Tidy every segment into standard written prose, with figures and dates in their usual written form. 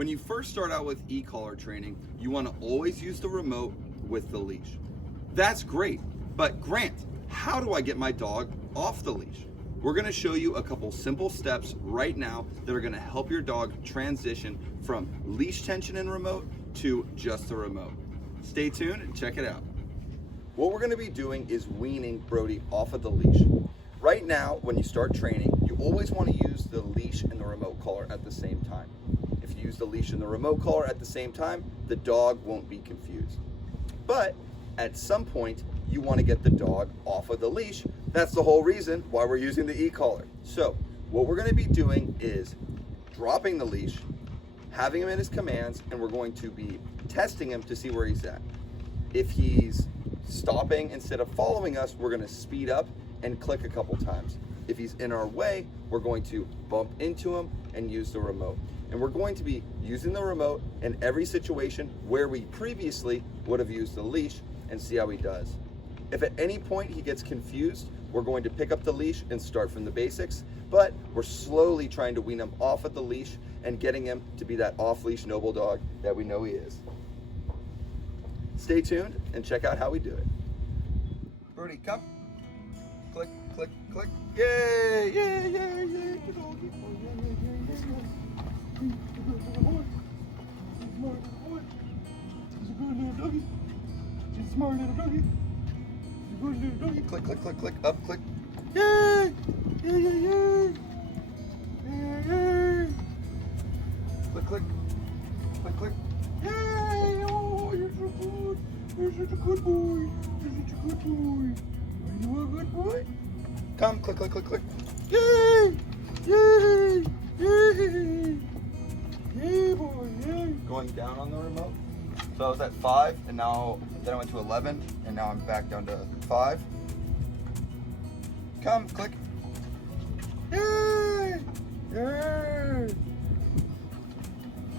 When you first start out with e-collar training, you want to always use the remote with the leash. That's great, but Grant, how do I get my dog off the leash? We're going to show you a couple simple steps right now that are going to help your dog transition from leash tension and remote to just the remote. Stay tuned and check it out. What we're going to be doing is weaning Brody off of the leash. Right now, when you start training, you always want to use the leash and the remote collar at the same time. If you use the leash and the remote collar at the same time, the dog won't be confused. But at some point, you want to get the dog off of the leash. That's the whole reason why we're using the e-collar. So what we're going to be doing is dropping the leash, having him in his commands, and we're going to be testing him to see where he's at. If he's stopping instead of following us, we're going to speed up and click a couple times. If he's in our way, we're going to bump into him and use the remote. And we're going to be using the remote in every situation where we previously would have used the leash and see how he does. If at any point he gets confused, we're going to pick up the leash and start from the basics, but we're slowly trying to wean him off of the leash and getting him to be that off-leash noble dog that we know he is. Stay tuned and check out how we do it. Birdie, come. Click, click, click. Yay, yay, yay, yay. Good doggy. Oh, yeah, yeah, yeah, yeah, yeah. He's a good little boy. He's a smart little boy. He's a good little doggy. He's a smart little doggy. He's a good little doggy. Click, click, click, click. Up, click. Yay! Yay, yay, yay. Yay, yay. Click, click. Click, click. Yay! Oh, you're so good. You're such a good boy. You're such a good boy. Are you a good boy? Come, click, click, click, click. Yay! Yay! Yay! Yay, boy, yay! Going down on the remote. So I was at 5, and then I went to 11, and now I'm back down to 5. Come, click. Yay! Yay!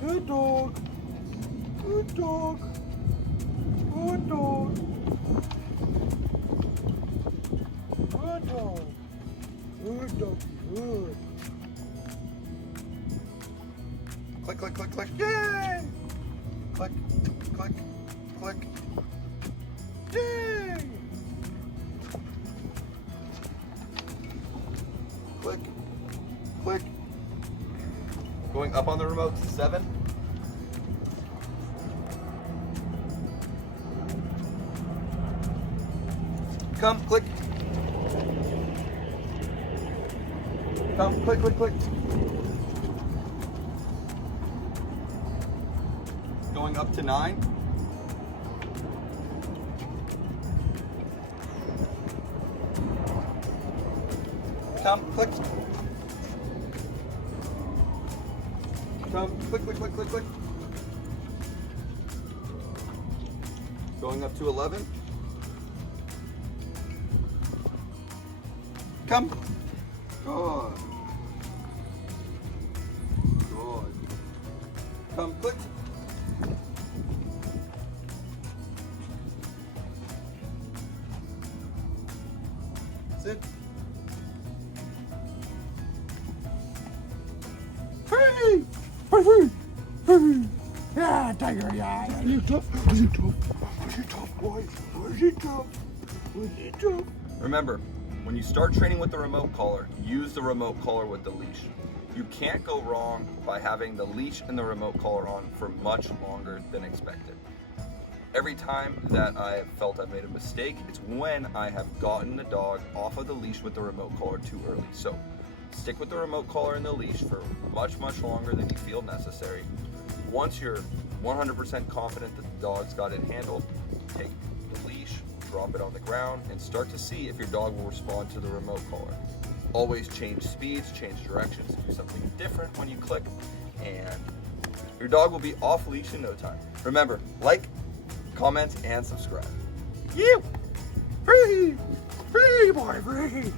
Good dog. Good dog. Good dog. Good dog. Good dog. Good. Click, click, click, click. Yay! Click, click, click. Yay! Click, click. Going up on the remote to 7. Come, click. Come, click, click, click. Going up to 9. Come, click. Come, click, click, click, click, click. Going up to 11. Come. Good. Good. Come, click. Sit. Hey! Hey! Hey! Yeah, tiger, yeah. Are you tough? Was he tough? Was he tough, boy? Was he tough? Was he tough? Remember, when you start training with the remote collar, use the remote collar with the leash. You can't go wrong by having the leash and the remote collar on for much longer than expected. Every time that I have felt I've made a mistake, it's when I have gotten the dog off of the leash with the remote collar too early. So stick with the remote collar and the leash for much, much longer than you feel necessary. Once you're 100% confident that the dog's got it handled, take the leash, drop it on the ground, and start to see if your dog will respond to the remote collar. Always change speeds, change directions, do something different when you click, and your dog will be off leash in no time. Remember, like, comment, and subscribe. You! Free! Free, boy, free!